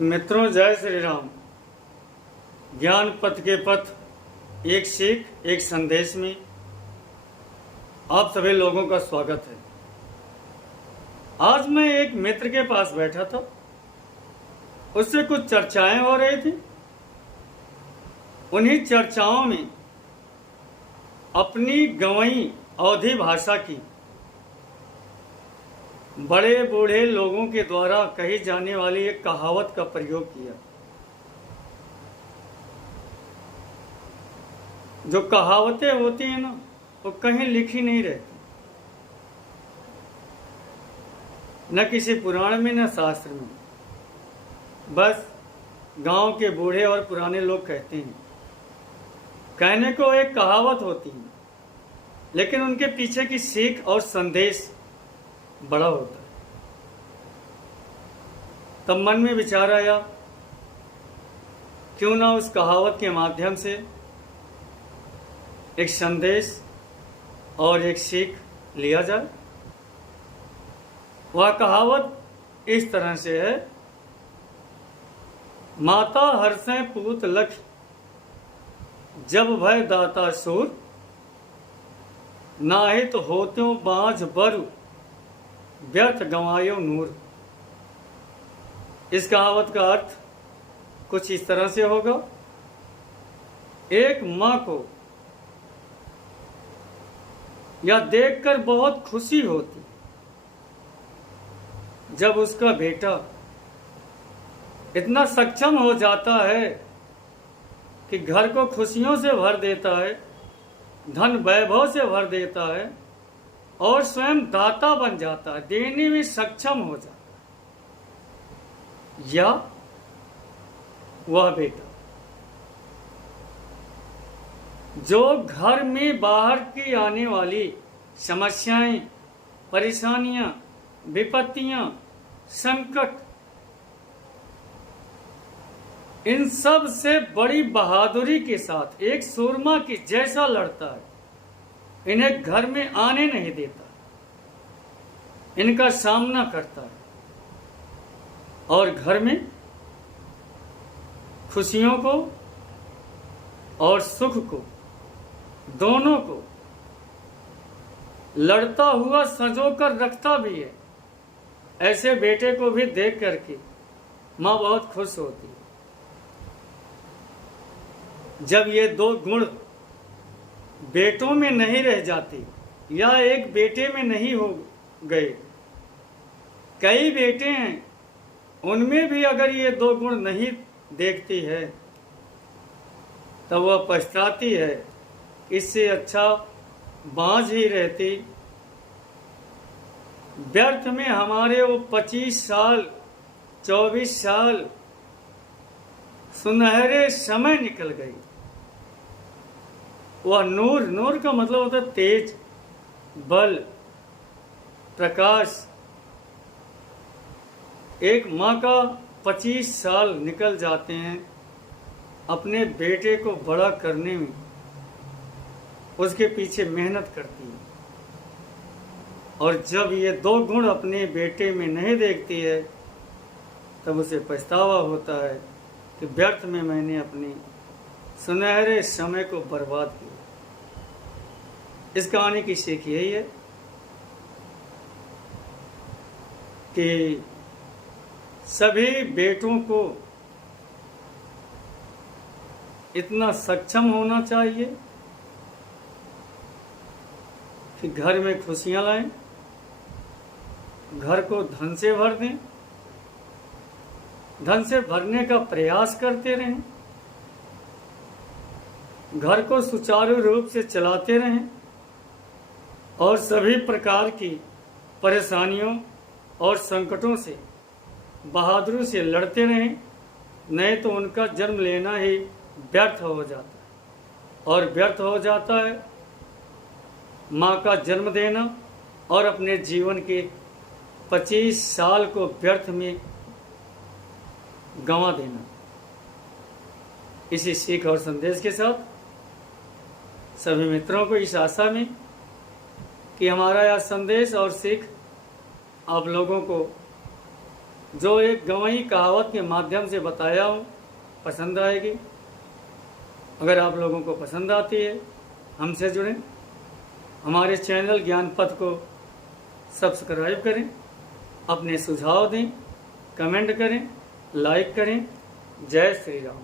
मित्रों, जय श्री राम। ज्ञान पथ के पथ एक सीख एक संदेश में आप सभी लोगों का स्वागत है। आज मैं एक मित्र के पास बैठा था, उससे कुछ चर्चाएं हो रही थी। उन्हीं चर्चाओं में अपनी गंवई अवधी भाषा की बड़े बूढ़े लोगों के द्वारा कही जाने वाली एक कहावत का प्रयोग किया। जो कहावतें होती हैं ना, वो कहीं लिखी नहीं रहती, न किसी पुराण में न शास्त्र में। बस गांव के बूढ़े और पुराने लोग कहते हैं। कहने को एक कहावत होती है, लेकिन उनके पीछे की सीख और संदेश बड़ा होता है। तब मन में विचार आया, क्यों ना उस कहावत के माध्यम से एक संदेश और एक सीख लिया जाए। वह कहावत इस तरह से है, माता हर्षै पूत लख जब भय दाता सूर, नाहित होत्यों बाँझ बरु व्यर्थ गंवायो नूर। इस कहावत का अर्थ कुछ इस तरह से होगा। एक माँ को यह देखकर बहुत खुशी होती जब उसका बेटा इतना सक्षम हो जाता है कि घर को खुशियों से भर देता है, धन वैभव से भर देता है और स्वयं दाता बन जाता है, देने में सक्षम हो जाता है। या वह बेटा जो घर में बाहर की आने वाली समस्याएं, परेशानियां, विपत्तियां, संकट, इन सब से बड़ी बहादुरी के साथ एक सूरमा की जैसा लड़ता है, इन्हें घर में आने नहीं देता, इनका सामना करता है और घर में खुशियों को और सुख को, दोनों को लड़ता हुआ संजो कर रखता भी है। ऐसे बेटे को भी देख करके माँ बहुत खुश होती है। जब ये दो गुण बेटों में नहीं रह जाते या एक बेटे में नहीं हो गए, कई बेटे हैं, उनमें भी अगर ये दो गुण नहीं देखती है तब वह पछताती है। इससे अच्छा बाँझ ही रहती। व्यर्थ में हमारे वो 25 साल 24 साल सुनहरे समय निकल गई। वह नूर, नूर का मतलब होता है तेज, बल, प्रकाश। एक माँ का 25 साल निकल जाते हैं अपने बेटे को बड़ा करने में, उसके पीछे मेहनत करती है। और जब ये दो गुण अपने बेटे में नहीं देखती है तब उसे पछतावा होता है कि व्यर्थ में मैंने अपने सुनहरे समय को बर्बाद किया। इस कहानी की सीख यही है कि सभी बेटों को इतना सक्षम होना चाहिए कि घर में खुशियां लाएं, घर को धन से भर दें, धन से भरने का प्रयास करते रहें, घर को सुचारू रूप से चलाते रहें और सभी प्रकार की परेशानियों और संकटों से बहादुरी से लड़ते रहें। नहीं तो उनका जन्म लेना ही व्यर्थ हो जाता है, और व्यर्थ हो जाता है माँ का जन्म देना और अपने जीवन के 25 साल को व्यर्थ में गंवा देना। इसी सीख और संदेश के साथ सभी मित्रों को इस आशा में कि हमारा यह संदेश और सीख आप लोगों को जो एक गंवई कहावत के माध्यम से बताया हूँ पसंद आएगी। अगर आप लोगों को पसंद आती है, हमसे जुड़ें, हमारे चैनल ज्ञान पथ को सब्सक्राइब करें, अपने सुझाव दें, कमेंट करें, लाइक करें। जय श्री राम।